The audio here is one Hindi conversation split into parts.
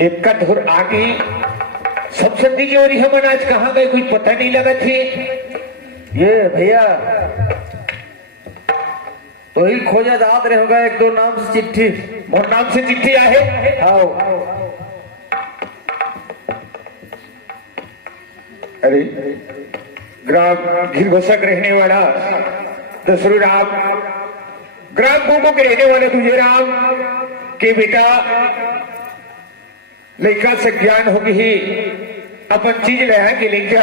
एक धुर आगे सब सब्जी की ओर हम आज कहाँ गए कोई पता नहीं लगा थे। ये भैया तो ही खोजा जात रहे होगा एक दो नाम से चिट्ठी। मोर नाम से चिट्ठी आहे। हाँ अरे ग्राम घिरघोसक रहने वाला दसरू राम, ग्राम गोगो के रहने वाले तुझे राम के बेटा लड़का से ज्ञान होगी ही अपन चीज ले आएंगे लेके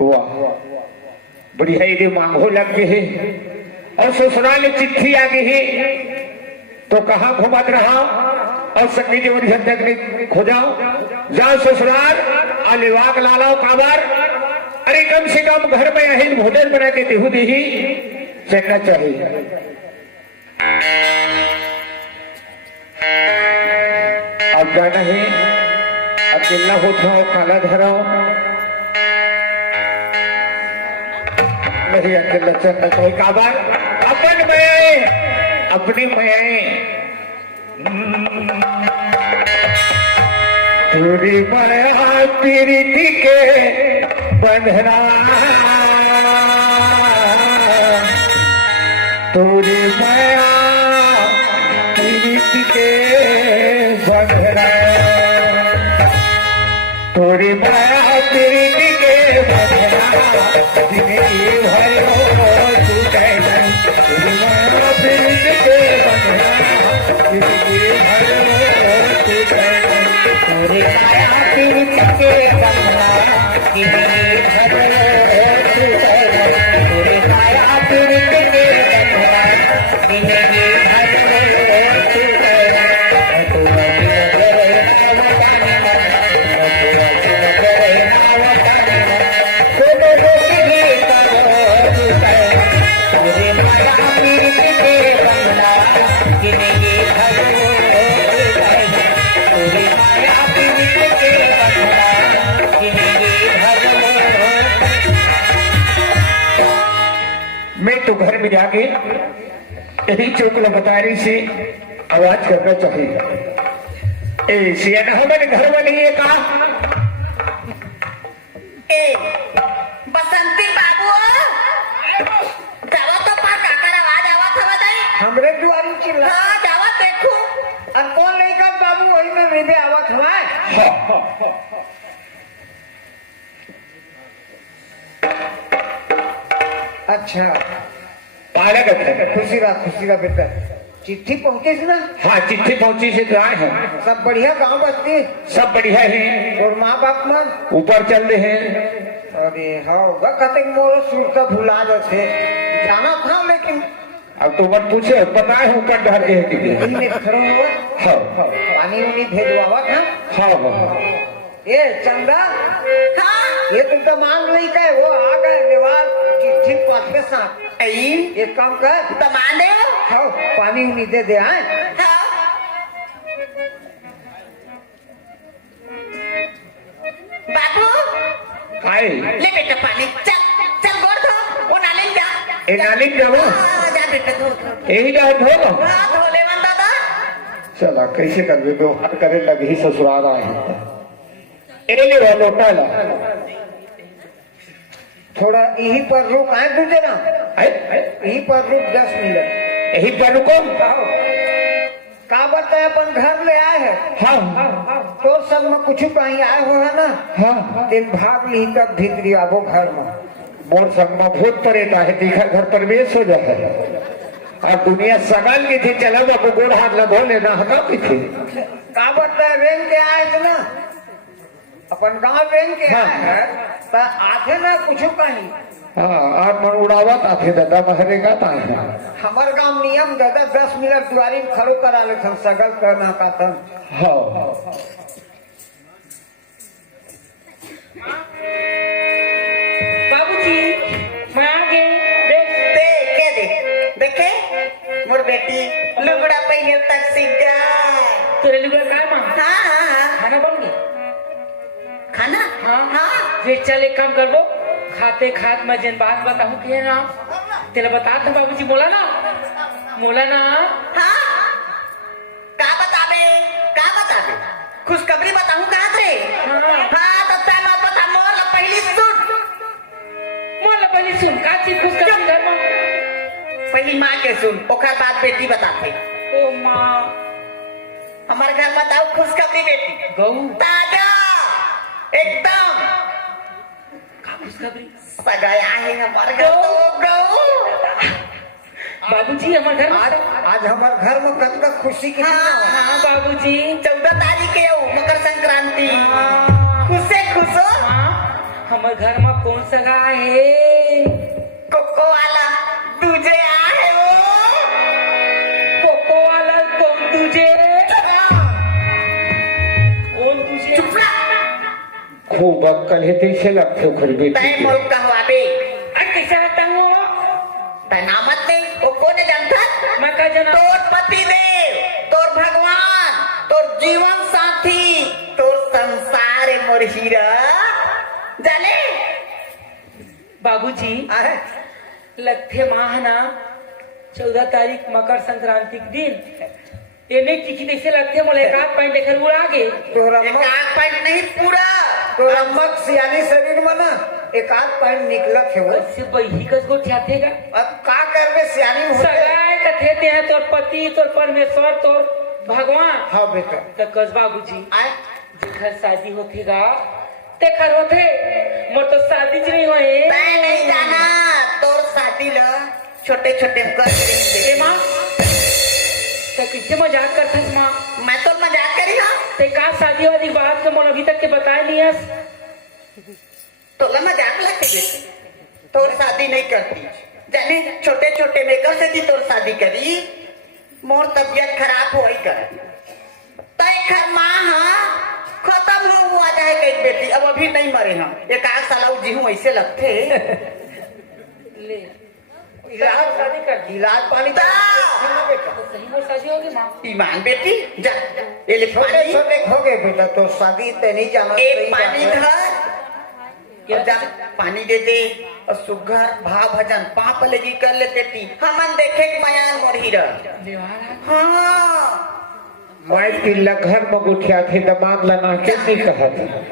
हुआ बढ़िया ये मांगो लग गए है और ससुराल में चिट्ठी आ गई है तो कहाँ घुमात रहा और सकी जो तक नहीं खोजाओ जाओ ससुराल अलेवाक लालाओ काबार। अरे कम से कम घर में यही भोजन बना के देहू दे ही चलना चाहिए। अब जाना है अकेला होता हो काला धराओ नहीं अकेला चलना चाहिए काबार अपन में अपनी में पूरी माया प्रीति के बंधना पूरी माया प्रीति के बंधना पूरी माया प्रीति के बंधना जिंदगी भर छूटे नहीं पूरी माया प्रीति के बंधना जिंदगी भर छूटे नहीं पूरी माया प्रीति के बंधना जिंदगी भर छूटे नहीं पूरी माया प्रीति के बंधना जिंदगी भर छूटे मैं तो घर में जाके यही चौकला बता रही से आवाज करना चाहिए। ए सियाना हमारे घर वाले ये कहा ए बसंती बाबू जावा तो पार काकर आवाज आवत हवा ताई हमरे दुआरी चिल्ला। हां जावा देखू और कौन नहीं कर बाबू वही में रिबे आवत हवा। अच्छा पालक खुशी रहा बेटा। चिट्ठी पहुंचे से ना? हाँ चिट्ठी पहुंची से तो आए हैं। सब बढ़िया गांव बस्ती सब बढ़िया है और माँ बाप मन ऊपर चल रहे हैं। अरे हाँ कहते मोरो सूर का भुला जाते जाना था लेकिन अब तो मत पूछे पता है कर डर है कि हाँ पानी उनी भेजवावा था। हाँ ये चंदा हां ये तुम तो मांग रही का वो आ गए निवार चिट्ठी पास साथ आई एक काम कर तो मान दे हाँ पानी उनी दे दे। हाँ बाबू आए ले बेटा पानी चल चल गोड़ धो वो नाले में जा ए नाली में जाओ जा बेटा धो यही जा धो धो ले वन दादा चला कैसे कर दे व्यवहार करे लगे ही ससुराल आए ए लोटा ला थोड़ा यही पर रुक आए तुझे ना यही पर रुक 10 मिनट यही पर रुको। का बताए अपन घर ले आए हैं। हाँ तो सब में कुछ कहीं आए हो है ना। हाँ दिन भाग ली तब भीतरी आबो घर में मोर संग में भूत परेता है तीखा घर प्रवेश हो जाए और दुनिया सगाल की थी चला वो गोड़ हाथ न धो लेना हटा की थी। का बताए रेंग के आए थे ना अपन गाँव रेंग के आए हैं तो आते ना कुछ कहीं। हाँ आप मन उड़ावत आते दादा महरेगा ताए हमार गांव नियम दादा 10 मिनट दुआरी में खड़ो करा ले सगल करना का था। हाँ बाबूजी मैं आ गए देखे मोर बेटी लुगड़ा पहले तक सीख गए तेरे लिए क्या मां हाँ खाना बन गया खाना हाँ फिर चल एक काम करबो खाते खात मैं जिन बात बताऊं कि है ना तेरा बता था बाबूजी बोला ना हाँ का बताबे खुशखबरी बताऊं कहा रे हाँ तब तक मत बता मोर ला पहली सुन का चीज खुशखबरी घर में पहली माँ के सुन ओकर बाद बेटी बताते ओ माँ हमारे घर बताओ खुशखबरी बेटी गऊ ताजा एकदम का खुशखबरी सगाया है हमारे घर तो गऊ बाबूजी हमारे घर में आज हमारे घर में कतका खुशी की हाँ बाबूजी 14 तारीख के हो मकर संक्रांति खुशे खुशो हमारे घर में कौन सगा है कोको वाला तुझे आहे वो कोको वाला कौन तुझे खूब अक्कल है तेसे लगते खुल तय बेटी मुल्क कहवाबे कैसा तंगो तय नामत नहीं वो कौन जानता मैं का जना तोर पति देव तोर भगवान तोर जीवन साथी तोर संसार मोर हीरा जाने बाबूजी आहे लथे माह ना 14 तारीख मकर संक्रांति के दिन एने की कैसे लगते मोले एक आध पॉइंट लेकर उड़ा गए तोरा एक आग पैंट नहीं पूरा तोरा मत सियानी शरीर में ना एक आध पैंट निकलत है वो से बही कस गो ठाथेगा अब का करबे सियानी होते सगाए कथे ते हैं तोर पति तोर परमेश्वर तोर भगवान हाँ बेटा तो कस बाबूजी आए जेखर शादी होथेगा तेखर होथे मोर तो शादी ज नहीं होए तय नहीं जाना तोर शादी ला छोटे छोटे कर ए मां तो कैसे मजाक करथस मां मैं तो मजाक करी हाँ ते का शादी वादी बात के मोन अभी तक के बताए नहीं हस तो ला मजाक लगते बेटे तोर शादी नहीं करती जाने छोटे छोटे मेकर से भी तोर शादी करी मोर तबियत खराब हो ही कर तय खर माँ हाँ खत्म हो हुआ जाए कई बेटी अब अभी नहीं मरे हम एक आध साल जी हूँ ऐसे लगते ले इलाज शादी कर दी इलाज पानी ता। बेटा सही में शादी होगी मां ईमान बेटी जा ये ले छोटे पानी छोटे हो गए बेटा तो शादी ते नहीं जाना एक पानी धर और जब पानी दे दे और सुगर भाव भजन पाप लगी कर ले बेटी हमन देखे मयान मोर हीरा लेवाड़ा हाँ मैं पिल्ला घर में गुठिया थे दिमाग लगा के नहीं कहा था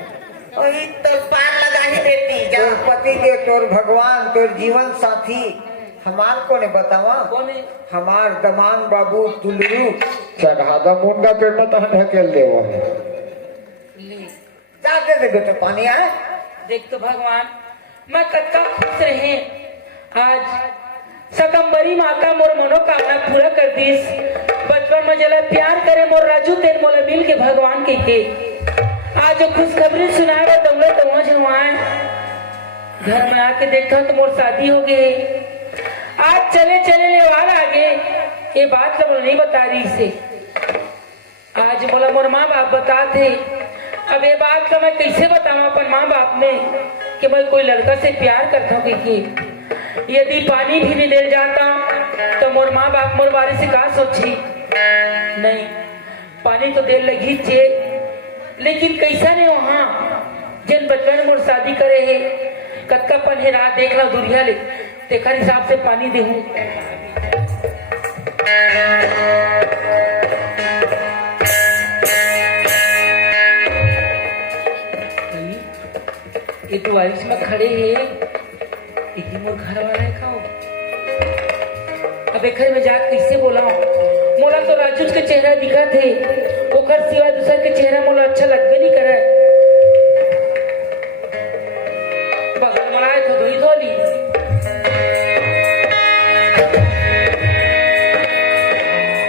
वही तो पार लगा ही बेटी जा तोर पति के तोर भगवान तोर जीवन साथी हमार को ने बतावा कौन है हमार दमान बाबू दुलरू चढ़ादा मुंडा पे मत ढकेल दे वो ले जाते थे बेटा पानी आए देख तो भगवान मैं कत्का खुश रहे आज सकम्बरी माता मोर मनोकामना पूरा कर दीस बचपन में जला प्यार करे मोर राजू तेल मोला मिल के भगवान के आज जो खुशखबरी सुनाए वो दौड़े दौड़ा जनवाए घर में आके देखा तो मोर शादी हो गई आज चले चले लेवार आगे ये बात तो नहीं बता रही से आज बोला मोर माँ बाप बताते अब ये बात का मैं कैसे बताऊं अपन माँ बाप में कि मैं कोई लड़का से प्यार करता हूँ कि यदि पानी भी नहीं ले जाता तो मोर माँ बाप मोर बारे से कहा सोची नहीं पानी तो देर लगी चे लेकिन कैसा नहीं वहाँ जिन बच्चों ने मोर शादी करे है कत्का पन है रात देख ला दुनिया ले तेखर हिसाब से पानी देहूं ये तो बारिश में खड़े हैं इतनी मोर घर वाला है खाओ अब एक में जा कैसे बोला मोला तो राजू के चेहरा दिखा थे ओकर सिवा दूसर के चेहरा मोला अच्छा लगबे नहीं करे बगल में आए तो धोई धोली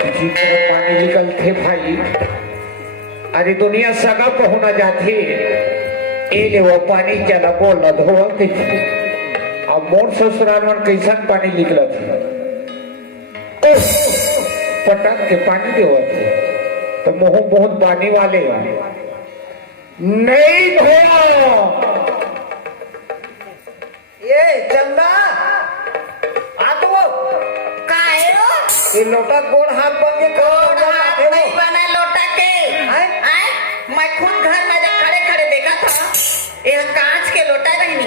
किसी तरह पानी निकलते भाई अरे दुनिया सगा को होना जाती ए ले वो पानी चला बोल न धो अब मोर ससुराल में कैसन पानी निकला था पटक के पानी दे तो मुंह बहुत पानी वाले नहीं धो लोटा गोड़ हाथ बन के गोड़ हाथ नहीं बना लोटा के हैं? मैं खुद घर में जब खड़े खड़े देखा था यह कांच के लोटा नहीं हो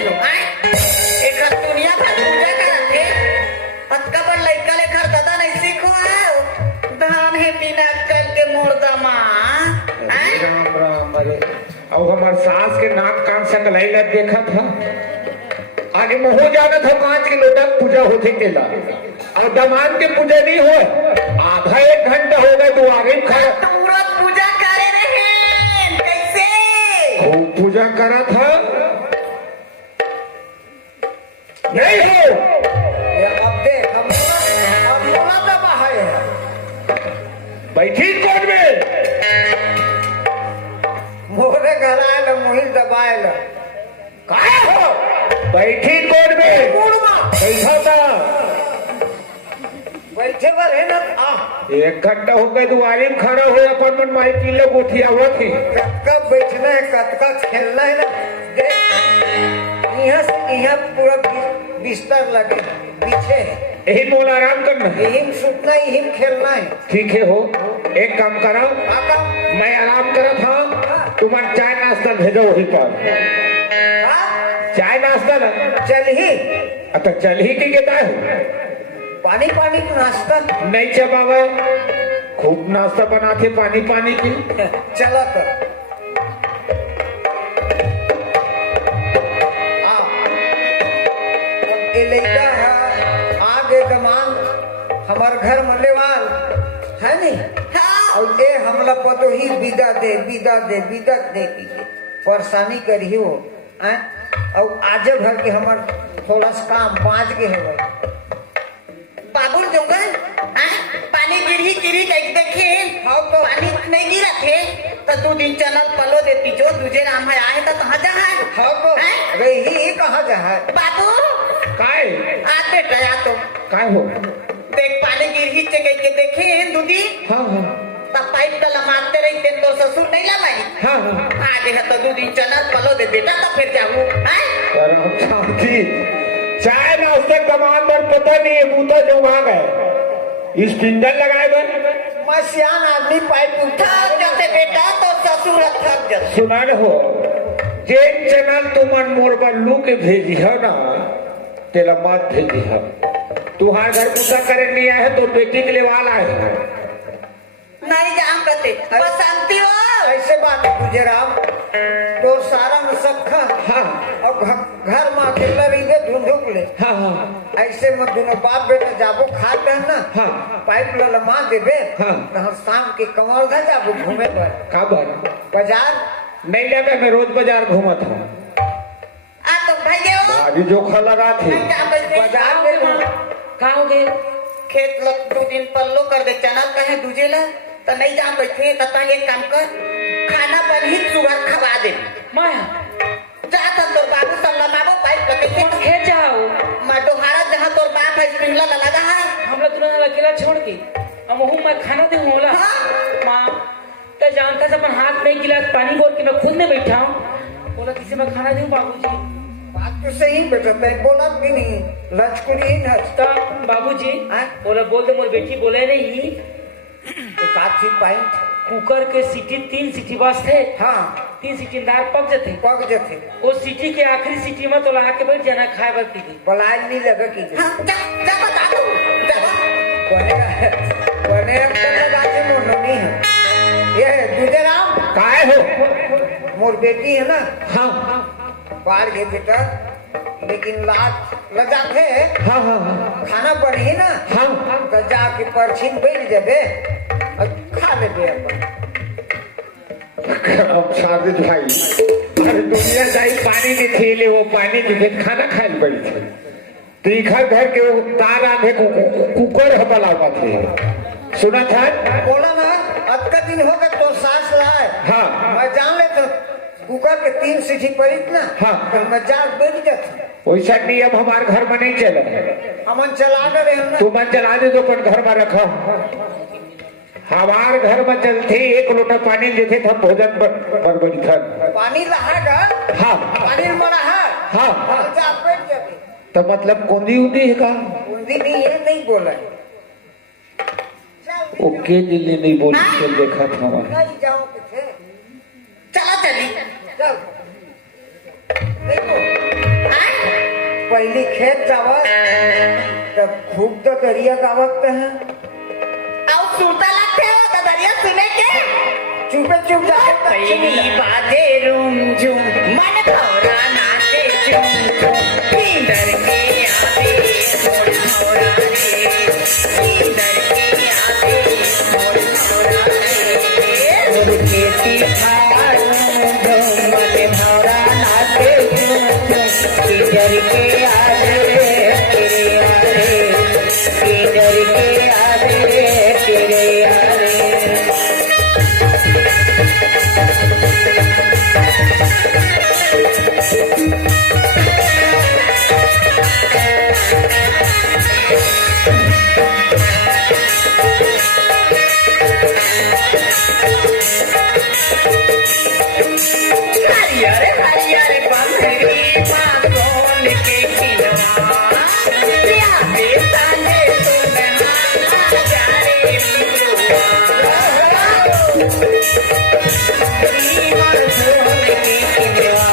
एक दुनिया भर पूजा करत है अतका बड़ लड़का लेकर दादा नहीं सीखो है धान है बिना अक्कल के मुर्दा राम राम अरे अब हमार सास के नाक कान से कलाई लग देखा था आगे मोहो जाना था कांच के लोटा पूजा होती तेला और दमान के पूजा नहीं हो आधा एक घंटा हो गए तो आगे खड़ा तुरंत पूजा करे रहे कैसे वो पूजा करा था नहीं हो ये अब देख अब मोला दबा है बैठी कोट में मोरे घर आयल मोहिल दबायल कहा हो बैठी कोट में कैसा था बैठे पर है ना एक घंटा हो गए दुआरी में खड़े हो अपन मन माई पी लो गोठी आवत थी कतका बैठना है कतका खेलना है ना देख यहाँ से यहाँ पूरा बिस्तर लगे पीछे है यही मोल आराम करना है यही में सुतना यही में खेलना है ठीक है हो एक काम करो काका मैं आराम करा था तुम्हारा चाय नाश्ता भेजो वही पर चाय नाश्ता ना चल ही अच्छा चल ही की कहता है पानी पानी का नाश्ता नहीं चबावे खूब नाश्ता बनाते पानी पानी की चला तो ये लड़का है आगे कमान हमार घर में लेवाल है नहीं और ये हमला पतो ही विदा दे की परेशानी करी हो हैं? और आज भर के हमार थोड़ा सा काम बाँच के है बाबुल जोगन पानी गिरी देखे हाँ तो पानी नहीं गिरा थे तो 2 दिन चनल पलो देती जो तुझे राम है आए तो कहाँ जा है हाँ तो रही कहाँ जा है बाबू काय आ बेटा या तो काय हो देख पानी गिरी के देखे दूधी हाँ हाँ तब पाइप डला मारते रही तो ससुर नहीं लमाई हाँ हाँ आगे है तो 2 दिन चनल पलो दे बेटा तब फिर जाऊँ शांति चाय नाश्ते कमान पर पता नहीं है बूता जो वहां गए इस पिंजल लगाए गए मैं सियान आदमी पाइप थक जाते बेटा तो ससुर थक जाते सुना हो जे चैनल तुमन मोर पर लू के भेजी है ना तेरा मत भेजी है तुहार घर पूजा करे नहीं आए है तो बेटी के लिए वाला है नहीं जाम करते बस शांति हो ऐसे बात तुझे राम तो सारा में सखा हाँ और घर में अकेला रही ढूंढ ले हाँ हाँ ऐसे में दोनों बाप बेटा जाबो खाते हैं ना हाँ पाइप ललमा देवे हाँ। तो हम शाम के कमर धा जाबो घूमे पर काबर बाजार नहीं लगा मैं रोज बाजार घूमा था आ तो भाई हो अभी जोखा लगा थे बाजार में कहाँ हो गए खेत लग 2 दिन पल्लो कर दे चना कहे दूजे ला तो नहीं जाम बैठे तता एक काम कर खाना बन ही सुबह खवा दे माया जा तो बाबू सल्ला मारो पाइप लगे कौन खेत जाओ मैं दोहारा जहाँ तोर बाप है पिंगला लगा है हम लोग तुरंत अकेला छोड़ के अब वहू मैं खाना दे होला माँ तो जानता से अपन हाथ नहीं गिलास पानी बोल के मैं खुद में बैठा हूँ बोला किसी मैं खाना दूँ बाबूजी बात तो सही बेटा मैं बोला भी नहीं लचकुरी ही तो बाबूजी बोला बोल दे मोर बेटी बोले नहीं एक आध पॉइंट कुकर के सीटी 3 सीटी बस थे हाँ 3 सीटी दार पक जाते पक जाते वो सीटी के आखिरी सीटी में तो लगा के बैठ जाना खाए बर की बलाज नहीं लगा की जा बता दो बनेगा से मोर नहीं है ये दूजे राम काय हो मोर बेटी है ना हाँ बाहर गए बेटा लेकिन लाज लजात है हाँ हाँ हाँ खाना बढ़ी ना हाँ तो जाके परछीन बैठ जाबे और खा लेबे अपन अब शादी भाई अरे दुनिया जाई पानी के थेले वो पानी के खेत खाना खाए पड़ी थे तीखा घर के वो तार आधे कुकर बनावा थे सुना था बोला ना अतका दिन हो गए तो सास लाए हाँ मैं जान ले तो कुकर के 3 सीटी पड़ी ना हाँ। तो मैं जाग बैठ जाती वैसा नियम हमारे घर में नहीं चले अमन चला कर रहे तू मन चला दे तो अपन घर में रखो हमारे घर में चलते 1 लोटा पानी देते थे भोजन बरबरी था पानी रहा हाँ पानी में रहा हाँ जा बैठ जाते तो मतलब कौंदी उंदी है का उन्दी नहीं है नहीं बोला ओके दिल्ली नहीं बोली चल देखा था हमारा नहीं जाओ के थे चला चली जाओ देखो हाँ? पहली खेत जावत तब खूब तो दरिया गावत है और सुनता लगते हो तो दरिया सुने के चुपे चुप जाके पहली बाजे रूम झूम मन भौरा नाचे झूम झूम नींदर के आवे मोर भौरा रे नींदर के आवे मोर भौरा रे मोर खेती खार झूम झूम मन भौरा नाचे झूम झूम नींदर के आवे तेरे आवे नींदर के आवे तेरे आवे हरियर हरियर बंधरी माखोन के खिलवा या बेताने सुनहा जारे मिलवा माखोन के खिलवा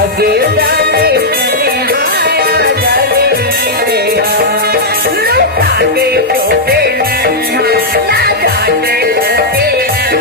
आगे जाने सुनहाया जारे मिलवा लौटाने छोटे नन्हा लगाने छोटे नन्हा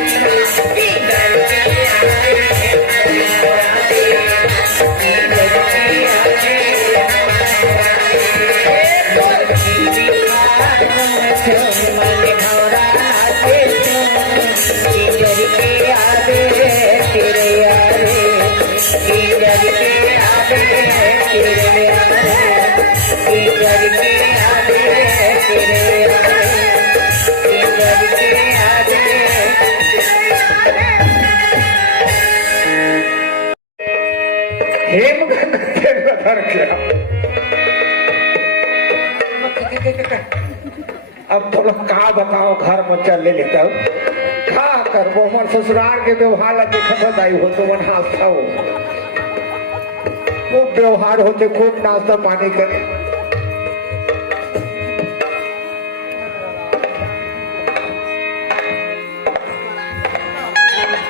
किधर के अब थोड़ा कहा बताओ घर में चल ले लेता हूँ क्या करबो हमार ससुराल के व्यवहार देखा दाई हो तो मन हाथ हो खूब व्यवहार होते खूब नाश्ता पानी करे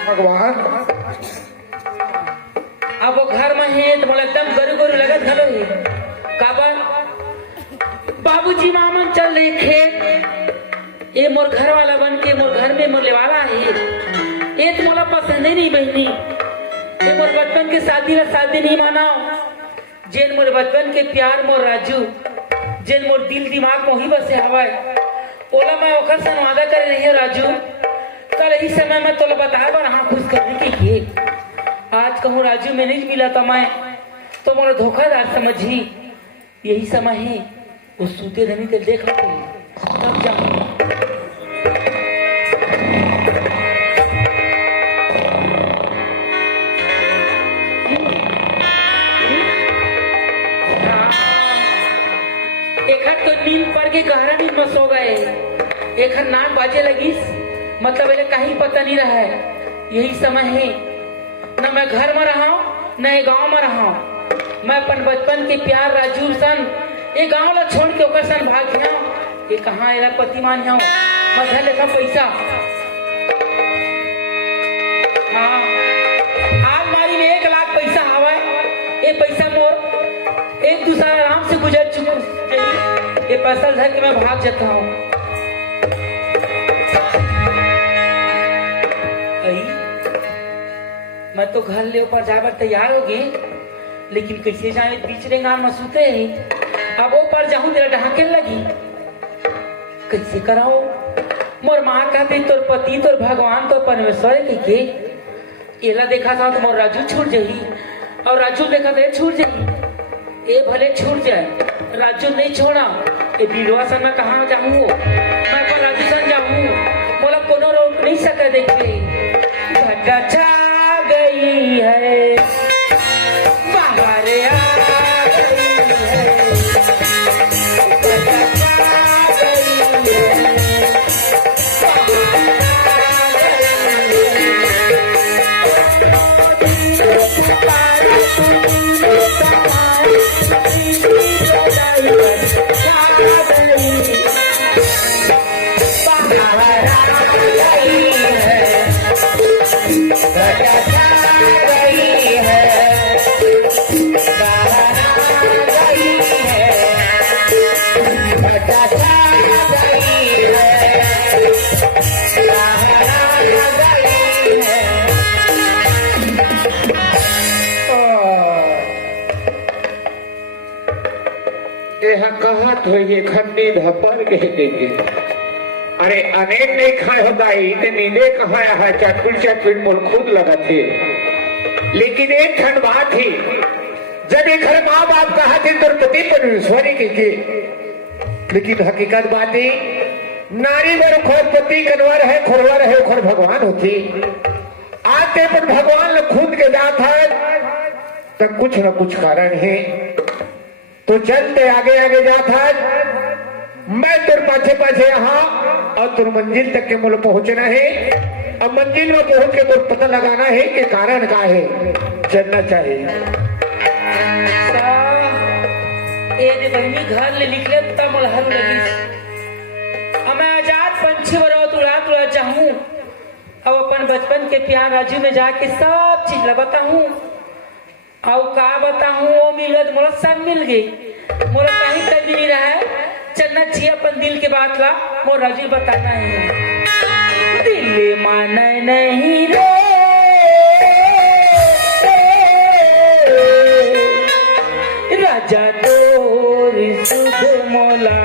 भगवान अब वो घर में है तो बोला एकदम गरु गरु लगत घलो है काबर बाबूजी मामन चल रहे खेत ये मोर घर वाला बन के मोर घर में मोर लेवाला है ये तो मोला पसंद ही नहीं बहनी ये मोर बचपन के शादी नहीं मानाओ जेन मोर बचपन के प्यार मोर राजू जेन मोर दिल दिमाग मोही बसे हवाए ओला मैं ओखर सन वादा कर रही हूँ राजू कल ही समय में तोला बता बर हाँ खुश करने के लिए आज कहूँ राजू में नहीं मिला तो मैं तो मोला धोखादार समझी यही समय है वो सूते धनी तेल देख लो तब जाऊंगा एक हट तो नींद पड़ के गहरा नींद में सो गए एक हट नाक बाजे लगी मतलब इन्हें कहीं पता नहीं रहा है यही समय है न मैं घर में रहा हूँ न गांव में रहा हूँ मैं अपन बचपन के प्यार राजू सन ये गांव ला छोड़ के ओकर सन भाग गया ये कहाँ एला पति मान जाऊं मैं घर लेखा पैसा हाँ अलमारी में 1 लाख पैसा हवा ये पैसा मोर एक दूसरा आराम से गुजर चुका ये पैसा धर के मैं भाग जाता हूँ मैं तो घर ले ऊपर जाकर तैयार हो गई लेकिन कैसे जाए बीच रेंगान में सूते अब वो पर जाऊं तेरा ढाके लगी कैसे कराओ मोर माँ कहते तोर पति तोर भगवान तोर परमेश्वर के एला देखा था तो मोर राजू छूट जाही और राजू देखा था छूट जाही ये भले छूट जाए राजू नहीं छोड़ा ये बिलवा से मैं कहाँ जाऊँ मैं पर राजू सन जाऊँ बोला कोनो रोक नहीं सका देखे घटा छा गई है बाहर आ गई है यहाँ कहत हो ये खंडी धपर के देंगे। अरे अनेक नहीं खाए हो गाई ते नींदे कहाया है चटपट मोल खुद लगा थे। लेकिन एक ठंड बात थी, जब एक घर माँ बाप कहा थे द्रौपदी परमेश्वरी के लेकिन हकीकत बात ही नारी वर खोरपति कनवर है खोरवर है खोर भगवान होती आते पर भगवान ने खुद के दात है तब कुछ न कुछ कारण है तो चलते आगे आगे जाता है। मैं तुर पाछे पाछे यहाँ और तुर मंजिल तक के मुल पहुंचना है। अब मंजिल में पहुंच के मुझे पता लगाना है कि कारण क्या है, चलना चाहिए। ए दे बहनी घर ले निकले तब मलहर लगी। मैं आजाद पंछी बरौत उड़ा चाहूं। अब अपन बचपन के प्यार राजू में जाके सब चीज ला बताऊं और का बताऊं वो मिलत मोला सब मिल गई। मोला कहीं कभी नहीं रहा है चलना चाहिए अपन दिल के बात ला मोर राजू बताना है। दिल माने नहीं रे राजा तोरी सुध मोला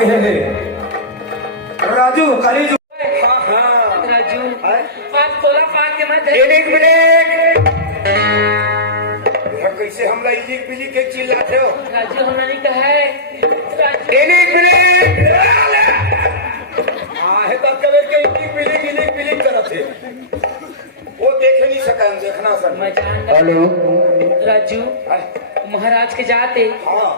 के है राजू खाली जो हाँ हाँ राजू है? आज तोला पाक के मैं एक मिनट यह कैसे हमला इलिक बिलिक के चिल्लाते हो राजू हमने नहीं कहा है राजू एक मिनट हाँ है तब कबे के इलिक बिलिक करत है वो देख नहीं सका हम देखना सर मैं जान रहा हेलो राजू महाराज के जाते हाँ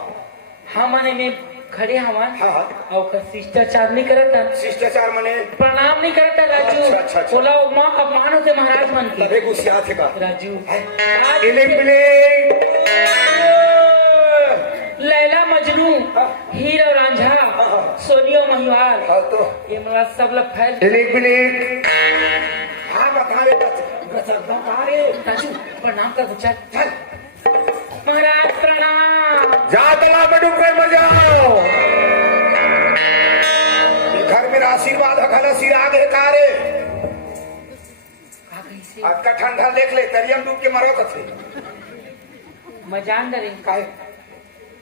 हमने में खड़े हवन हाँ हाँ और ओकर शिष्टाचार नहीं करता शिष्टाचार मने प्रणाम नहीं करता राजू अच्छा, अच्छा, अच्छा। बोला माँ अपमान होते महाराज मन के तबे गुस्सा थे का राजू एक मिनट लैला मजनू हीर और रांझा सोनियो महिवाल हाँ तो ये मेरा सब लोग फैल एक मिनट हाँ बता रे राजू प्रणाम कर गुच्छा महाराज प्रणाम जा तला में डूब कर मर जाओ घर मेरा आशीर्वाद हखाना सिर आगे कारे का कैसे आज का ठंडा देख ले तरियम डूब के मरो कथे मैं जान डरे काहे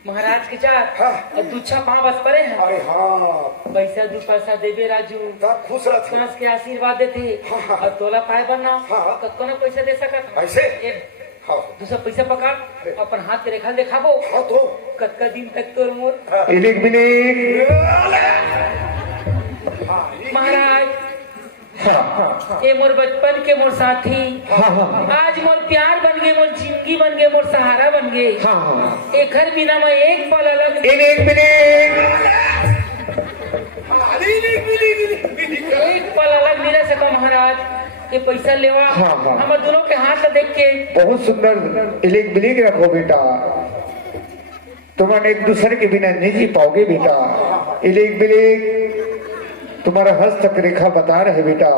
महाराज के जात हाँ। और दूछा पाँव बस पड़े हैं अरे हाँ पैसा दू पैसा देवे राजू तब खुश रहते सांस के आशीर्वाद देते हाँ। और तोला पाए बनना हाँ। कतको ना पैसा दे सकत ऐसे एक हाँ दूसरा पैसा पकड़ अपन हाथ के रेखा दिखाबो हाँ तो कतका दिन तक तोर मोर एक मिनट महाराज हाँ ये मोर बचपन के मोर साथी हाँ हाँ आज मोर प्यार बन गए मोर जिंदगी बन गए मोर सहारा बन गए हाँ हाँ एक घर बिना मैं एक पल अलग एक मिनट एक पल अलग नहीं रह सका महाराज ये पैसा लेवा हाँ, हाँ। हम दोनों के हाथ से देख के बहुत सुंदर इलिक बिलिक रखो बेटा तुम एक दूसरे के बिना नहीं जी पाओगे बेटा इलिक बिलिक तुम्हारा हस्त रेखा बता रहे बेटा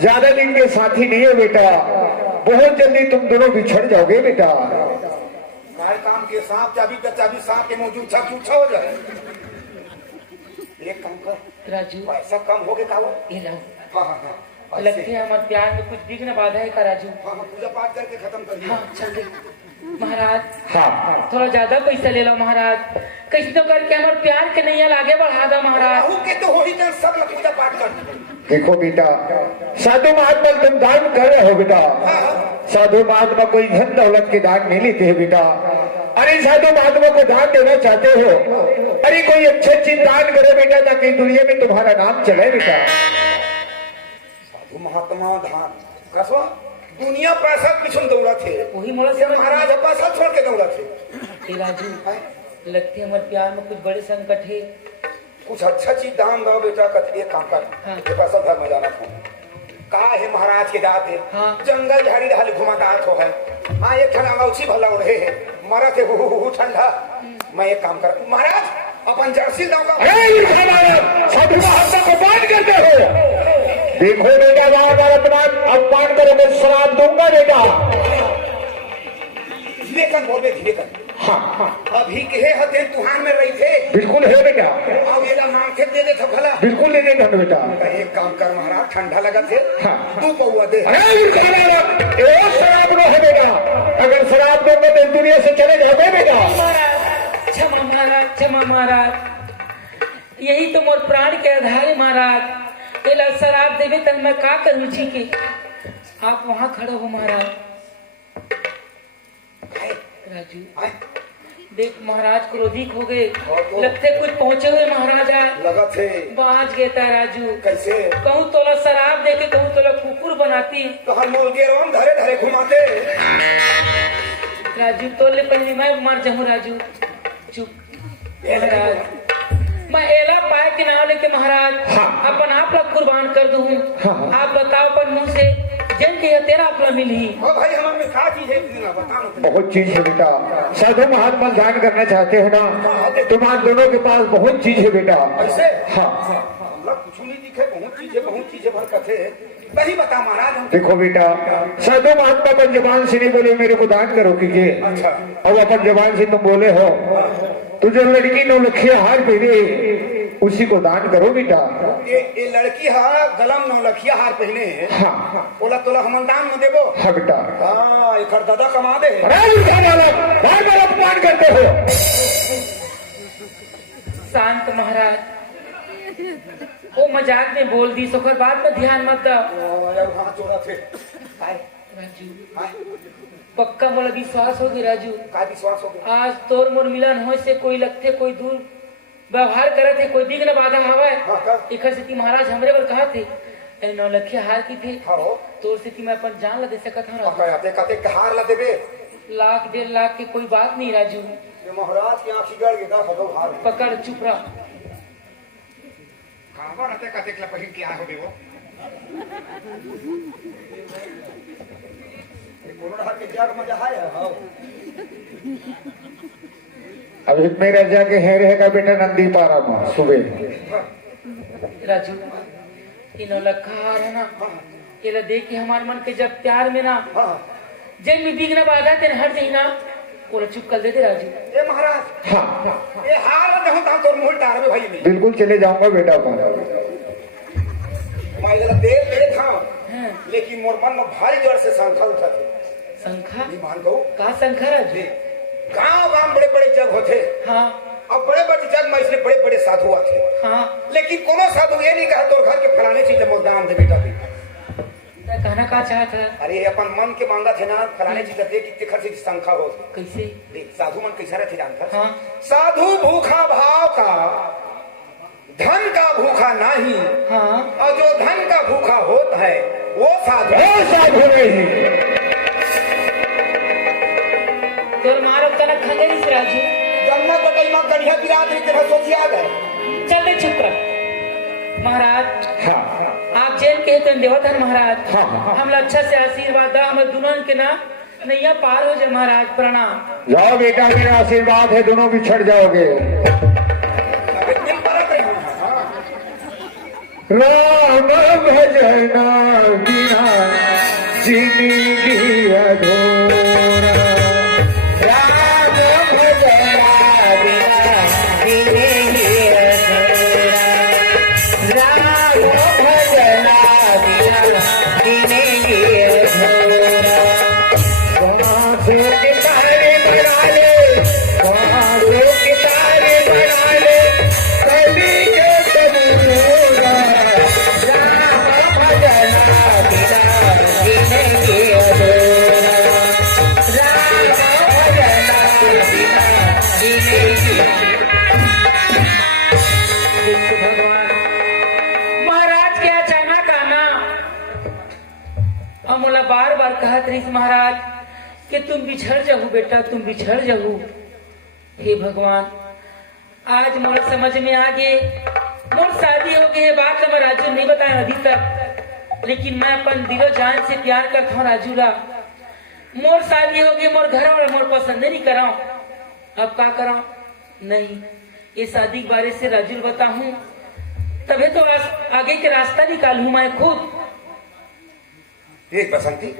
ज्यादा दिन के साथी नहीं है बेटा बहुत जल्दी तुम दोनों बिछड़ जाओगे बेटा हमारे काम के सांप चाबी सांप के मुंह जूठा जूठा हो जाए एक काम कर राजू पैसा कम हो गए का वो ये राजू हाँ हाँ हाँ लगते ऐसे। हैं हमारे प्यार में कुछ विघ्न बाधा है का राजू हाँ हाँ पूजा पाठ करके खत्म कर दिया हाँ चल दे महाराज हाँ थोड़ा ज्यादा पैसा ले लो महाराज कैसे तो करके हमारे प्यार के नैया आगे बढ़ा दो महाराज राहु के तो हो ही जाए सब लोग पूजा पाठ कर देखो बेटा साधु महात्मा तुम दान कर रहे हो बेटा साधु महात्मा कोई धन दौलत के दान नहीं लेते हैं बेटा अरे साधु महात्मा को दान देना चाहते हो अरे कोई अच्छे चीज दान करो बेटा ताकि दुनिया में तुम्हारा नाम चले बेटा साधु महात्मा धान कसवा दुनिया पैसा पीछे दौड़त है वही मोला ये समझ महाराज पैसा छोड़ के दौड़त है ए राजू लगते हैं हमारे प्यार में कुछ बड़े संकट है कुछ अच्छा चीज दान दो बेटा कथी काम कर हाँ। ये पैसा धर्म जाना था का है महाराज के जाते हाँ। जंगल झाड़ी रहल घुमाता हो है हाँ एक ठंडा लौची भला उड़े है मरा थे हु ठंडा मैं एक काम कर महाराज अपन जर्सी लाऊंगा अरे ये साधु महात्मा को मान करते हो देखो बेटा बार बार अपमान करोगे श्राप दूंगा बेटा धीरे कर बोले धीरे कर हाँ हाँ अभी के हते तुहान में रही थे बिल्कुल है बेटा अब ये मांग के दे दे था भला बिल्कुल ले लेना बेटा एक काम कर महाराज ठंडा लगा थे हाँ। तू पौआ दे अरे शराब नो है बेटा अगर शराब दोगे तो दुनिया से चले जाओगे बेटा महाराज क्षमा महाराज क्षमा महाराज यही तो मोर प्राण के आधार है महाराज ये ला शराब देवे तब मैं का करूँ जी के आप वहाँ खड़े हो महाराज राजू आए, देख महाराज क्रोधित हो गए तो? लगते कुछ पहुंचे हुए महाराजा लगा थे बाज गए था राजू कैसे कहूँ तोला शराब देके कहूँ तोला कुकुर बनाती तो हम मोल गे रोम धरे धरे घुमाते राजू तो ले पहले मैं मर जाऊँ राजू चुप महाराज मैं एला पाए के नाम लेके महाराज हाँ। अपन आप लोग कुर्बान कर दूं हाँ। आप बताओ अपन मुंह से जन के तेरा अपना मिली ओ भाई हम में का चीज है बिना बताओ बहुत चीज है बेटा साधु महात्मा दान करना चाहते हो ना तुम्हारे दोनों के पास बहुत चीज है बेटा ऐसे हाँ हम लोग कुछ नहीं दिखे बहुत चीजें भर कथे वही बता महाराज हम देखो बेटा साधु महात्मा अपन जबान से नहीं बोले मेरे को दान करो कीजिए अच्छा। और अपन जबान से तुम बोले हो तो जो लड़की नौलखिया हार पहने उसी को दान करो बेटा ये लड़की हा गलम नौलखिया हार पहने है हाँ ओला तोला हम दान में देबो हाँ बेटा हाँ एक दादा कमा दे अरे उठा डालो, बार बार अपमान करते हो शांत महाराज, वो मजाक में बोल दी, सोकर बात में ध्यान मत दो। हाथ जोड़ा थे राजू पक्का मोला विश्वास होगी राजू, का विश्वास हो गया आज तोर मोर मिलन हो से कोई लगथे कोई दूर व्यवहार करत है, कोई विघ्न बाधा हवा एकर से महाराज हमरे बर कहा थे ए नौलखिया हार की थे हां तोर से मैं अपन जान ला दे सकत हूं राजू। कहते कहते हार ला देबे, लाख 1.5 लाख की कोई बात नहीं राजू, ये महाराज की आंख गड़ गया हो हार पकड़ चुप रह। कावा रहते कहते के पहिन के आ हो देवो ये कोनो हाथ के जग मजा है हां अब इसमें रह जाके है रहेगा बेटा नंदी पारा में सुबह। राजू ये नौलखा हार है ना, ये देख के हमारे मन के जब प्यार में ना जब भी विघ्न बाधा तेरे हट जाई ना वो चुप कर देते राजू। ए महाराज हाँ ये हार दहु ता तोर मुंह टार में भाई नहीं बिल्कुल चले जाऊंगा बेटा का। भाई जरा देर ले था हाँ। लेकिन मोर मन में भारी जोर से शंका उठा थे शंखा नहीं मान गो का शंखा राजू? गांव गांव बड़े बड़े जग होते हाँ अब बड़े बड़े जग में इसलिए बड़े बड़े साधु आते हाँ लेकिन कोनो साधु ये नहीं कहा तोर घर के फलाने चीज मोदान दे बेटा भी कहना का चाहत है? अरे अपन मन के मांगा थे ना फलाने चीज दे कि तिखर से शंका हो कैसे? देख साधु मन कैसा रहते जानता हाँ साधु भूखा भाव का धन का भूखा नहीं हाँ और जो धन का भूखा होता है वो साधु तोर मारो तना खंगेरी से राजू। गंगा कटई में गढ़िया गिरा दी तेरा सोचिया गए चल रे चुप रह महाराज। हाँ आप जैन कहते हैं देवधर महाराज, हाँ। हम अच्छा से आशीर्वाद दा हम दुल्हन के ना नैया पार हो जाए महाराज। प्रणाम। जाओ बेटा मेरा आशीर्वाद है दोनों बिछड़ जाओगे। अबे दिल पर राम भजना बिना जिंदगी अधूरा, राम भजना बिना जिंदगी अधूरा, राम भजना बिना जिंदगी अधूरा। वहाँ से कितारे बना ले, वहाँ से कितारे बना ले, कभी के कभी होगा, राम भजना बिना जिंदगी अधूरा, राम भजना बिना जिंदगी। विष्णु भगवान महाराज के अचानक आना और मोला बार बार कहत रही महाराज कि तुम बिछड़ जाओ बेटा, तुम बिछड़ जाओ। हे भगवान आज मोर समझ में आ गए, मोर शादी हो गई है। बात तो मैं राजू नहीं बताया अभी तक, लेकिन मैं अपन दिलो जान से प्यार करता हूँ राजू ला। मोर शादी हो गई, मोर घर वाले मोर पसंद नहीं कराऊं, अब क्या कराऊं? नहीं, ये शादी के बारे से राजू बताऊं तभी तो आगे के रास्ता निकालूं मैं खुद। एक बसंती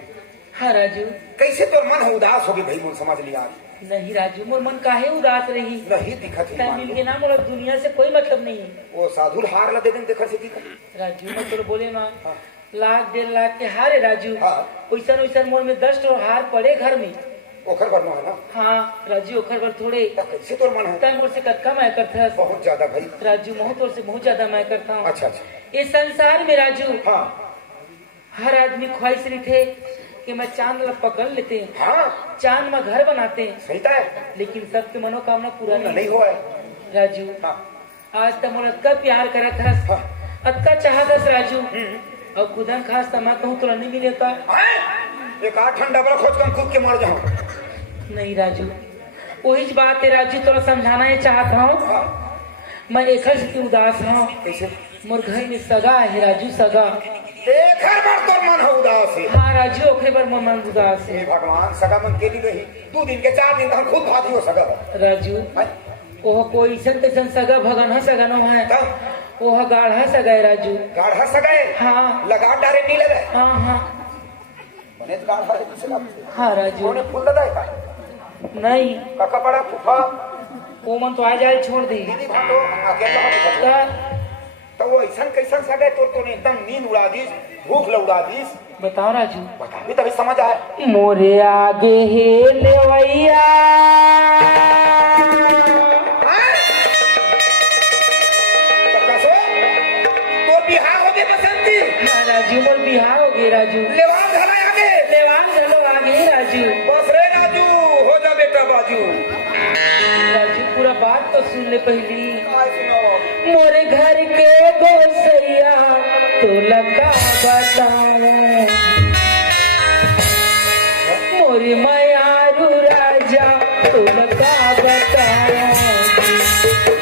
हाँ राजू। कैसे तोर मन हो उदास हो गई भाई मोर समझ लिया आज नहीं राजू, मोर मन काहे उदास रही? नहीं दिखत तै है मिल के ना मोर दुनिया से कोई मतलब नहीं है वो साधु हार ला दे दिन देखर से दिखत राजू। मैं तो बोले ना लाख 1.5 लाख के हार है राजू। हाँ। वैसा वैसा मोर में 10 ठो हार पड़े घर में। ओखर करना है ना हाँ राजू, ओखर पर थोड़े तो कैसे तोर मन है तै मोर से कटका मैं करता बहुत ज्यादा भाई राजू। मोह तोर से बहुत ज्यादा मैं करता हूँ। अच्छा अच्छा इस संसार में राजू हाँ हर आदमी ख्वाहिश रही थे कि मैं चांद ला पकड़ लेते हैं, हाँ चांद में घर बनाते हैं, सही था लेकिन सबके मनोकामना पूरा नहीं नहीं हुआ है राजू। हाँ आज तक मोर अतका प्यार करा था, अतका चाहत था राजू, और खुदन खास तो मैं कहूँ तो नहीं मिले तो हैं? एक 8 ठंडा बड़ा खोज कर कूद के मर जाऊं नहीं राजू। वही बात है राजू, थोड़ा समझाना ये चाहता हूँ। मैं एक से उदास हूँ, कैसे मोर घर में सगा है राजू, सगा। देखर बार तोर मन हो उदास है हाँ राजू, ओखे पर मोर मन उदास है हे भगवान सगा मन के लिए रही 2 दिन के 4 दिन हम खुद भाती हो सगा राजू। ओह कोई ऐसन तैसन सगा भगन है, सगा न है, ओह गाढ़ा सगा है राजू। गाढ़ा सगाए हाँ लगा डारे नहीं लगे हाँ हाँ बने तो गाढ़ा है सगा हाँ राजू। कोने फूल लगाए का नहीं काका बड़ा फूफा वो मन तो आ जाए छोड़ दे दीदी भाटो अकेला हम तो वो ऐसन कैसन सगाए तोने एकदम नींद उड़ा दीस भूख उड़ा दीस बताओ राजू। बता भी तभी समझ आए मोरे आगे हे लेवैया सुन ले पहली काय सुनाओ मोरे घर के गोसैया तो लगा बताऊं मोरी मायारू राजा तो लगा बताऊं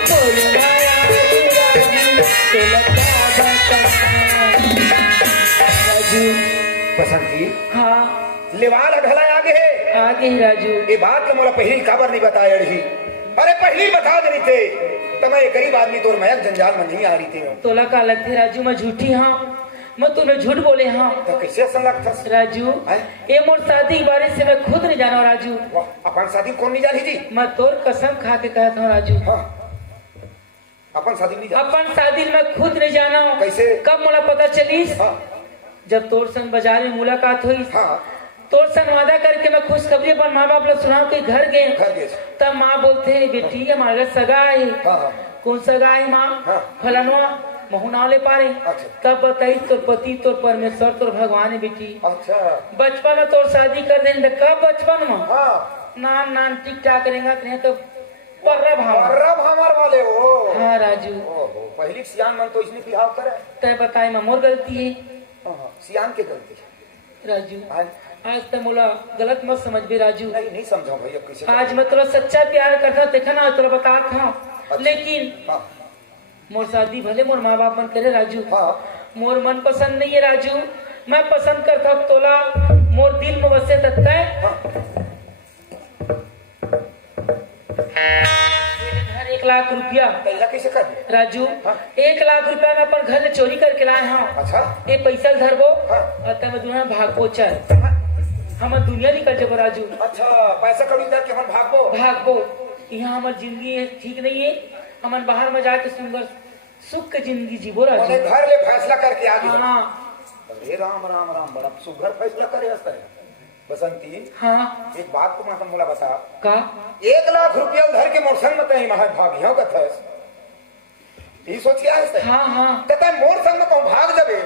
मोरी मायारू राजा तो लगा बताऊं राजू बसंती हाँ लेवाल अघला आगे है आगे ही राजू ये बात तो मोला पहली खबर नहीं बताया रही अरे पहली बता दे रही थे तो मैं एक गरीब आदमी तोर मयक जंजाल में नहीं आ रही थी तोला का अलग थे राजू मैं झूठी हाँ मैं तुम्हें झूठ बोले हाँ तो कैसे असन लगता राजू हैं? ये मोर शादी के बारे से मैं खुद नहीं जाना राजू वाह अपन शादी कौन नहीं जानी थी मैं तोर कसम खा के कहता हूँ राजू हाँ अपन शादी नहीं जानी अपन शादी में मैं खुद नहीं जाना हूँ कैसे? कब मोला पता चलीस हाँ जब तोर संग बाजार में मुलाकात हुई हाँ तोर संग वादा करके मैं खुशखबरी अपन माँ बाप लोग सुनाओ के घर गए घर गए तब माँ बोलते हैं बेटी हमारे घर सगा है हाँ हाँ कौन सगा है माँ हाँ। फलानवा महू नाव ले पा रहे अच्छा। तब बताई तोर पति तोर परमेश्वर तोर भगवान है बेटी अच्छा बचपन में तोर शादी कर देंगे कब बचपन में हाँ नान नान टिक टाक करेंगे तो पर्रब हम पर्रब हमार वाले हो हाँ राजू ओहो पहली सियान मन तो इसने बिहाव करे तय बताए मैं मोर गलती है हाँ, सियान के गलती राजू हाँ, आज तक मोला गलत मत समझ बे राजू नहीं समझा भाई अब कैसे आज मैं तोरा सच्चा प्यार करता देखा ना तोरा बता था लेकिन हाँ मोर शादी भले मोर माँ बाप मन करे राजू हाँ मोर मन पसंद नहीं है राजू मैं पसंद करता हूँ तोला मोर दिल में बसे तक घर 1 लाख रुपया पैसा कैसे कर राजू हाँ। 1 लाख रुपया मैं अपन घर से चोरी करके लाए हाँ अच्छा ये पैसा धरबो हाँ। और तब दुनिया भागबो चल हम दुनिया निकल जब राजू अच्छा पैसा कड़ी दर के हम भागबो भागबो यहाँ हमार जिंदगी ठीक नहीं है हमन बाहर में जाके सुंदर सुख के जिंदगी जीवो उन्हें राजू घर ले फैसला करके आ गए हाँ अरे राम राम राम बड़ा सुघर फैसला करे हंसता है बसंती हाँ एक बात को मैं मुला बता का 1 लाख रुपया उधर के मोर संग में कहीं महा भागियों का था ये सोच के हंसता है हाँ हाँ कहता है मोर संग में कहूँ भाग जबे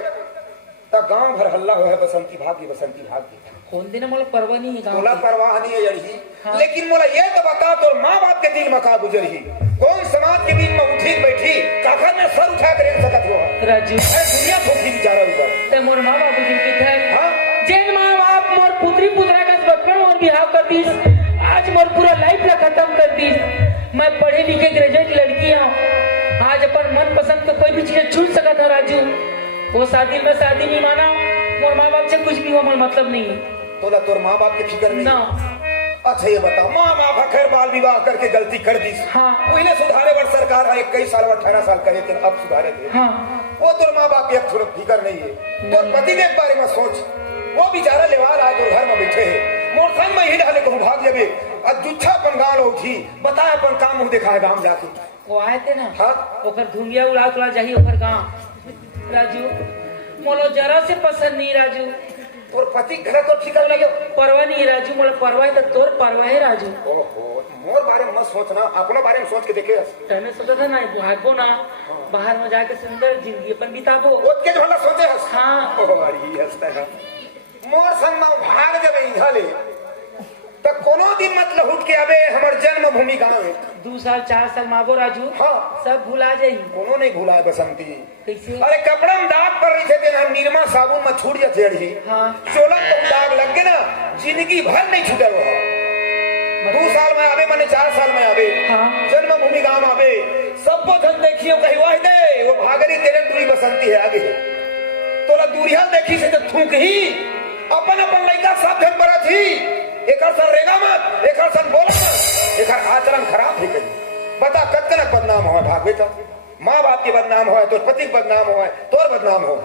तब गांव भर हल्ला हुआ है बसंती भागी कौन दिन मोला परवाह नहीं है मोला गाँव की। परवाह नहीं है यही हाँ। लेकिन मोला ये तो बता तो माँ बाप के दिल में का गुजरी कौन समाज के बीच में उठी बैठी काखर में सर उठा कर सकत हुआ राजू है दुनिया थोड़ी बेचारा ऊपर ते मोर माँ बाप दिन की थे हाँ जेन माँ बाप मोर पुत्री पुत्रा का बचपन और बिहाव कर दीस आज मोर पूरा लाइफ ला खत्म कर दीस मैं पढ़े लिखे ग्रेजुएट लड़की हूँ आज अपन मन पसंद का कोई भी चीज चुन सकत है राजू वो शादी में शादी नहीं माना मोर माँ बाप से कुछ भी हो मोर मतलब नहीं है तोला तोर माँ बाप की फिक्र नहीं ना अच्छा ये बताओ माँ बाप खैर बाल विवाह करके गलती कर दी हाँ। उन्हें सुधारे वर सरकार है 21 साल 18 साल करे थे अब सुधारे थे हाँ वो तोर माँ बाप की अब थोड़ा फिक्र नहीं है तोर पति के बारे में सोच वो बेचारा लेवाल आज और घर में बैठे है मोर संग में ही डाले कहूँ भाग जबे अब जुच्छा अपन गाँव उठी बताए अपन काम मुँह दिखाए गाँव जाके वो आए थे ना हाँ ओकर धुंगिया उड़ा उड़ा जाही ओकर गाँव राजू मोलो जरा से पसंद नहीं राजू तोर पति घर तो ठीक लगे परवाह नहीं राजू मोला परवाह है तो तोर परवाह है राजू ओहो मोर बारे में मत सोचना अपने बारे में सोच के देखे तने सोचा था ना भागो ना बाहर में जाके सुंदर जिंदगी अपन बिताबो ओत के झोला सोचे हस हाँ। ओ हमारी हंसता है मोर संग में भाग जब इहाँ ले तो कोनो दिन मतलब उठ के आवे हमर जन्म भूमि गाँव है 2 साल 4 साल माबो राजू हाँ। सब भुला जाई कोनो नहीं भूला है बसंती कैसे अरे कपड़ा में दाग पड़ रही थे दिन हम निरमा साबुन में छूट जाते रही हाँ। चोला को दाग लग गए ना जिंदगी भर नहीं छूटे वो 2 साल में आवे मैंने 4 साल में आवे हाँ। जन्मभूमि गाँव आवे सबको धन देखियो कही वाह दे वो भागरी तेरे दूरी बसंती है आगे तोला दूरिया देखी से तो थूक ही अपन लड़का सब धन बड़ा थी एक सर रेगा मत एक सर बोला मत एक आचरण खराब ही कही बता कतना बदनाम हो भागवे तो माँ बाप की बदनाम हो तो पति की बदनाम हो तोर बदनाम हो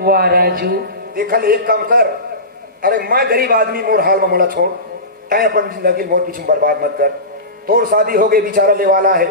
वाह राजू देखल एक काम कर अरे मैं गरीब आदमी मोर हाल में मोला छोड़ तय अपन जिंदगी मोर पीछे बर्बाद मत कर तोर शादी हो गई बेचारा ले वाला है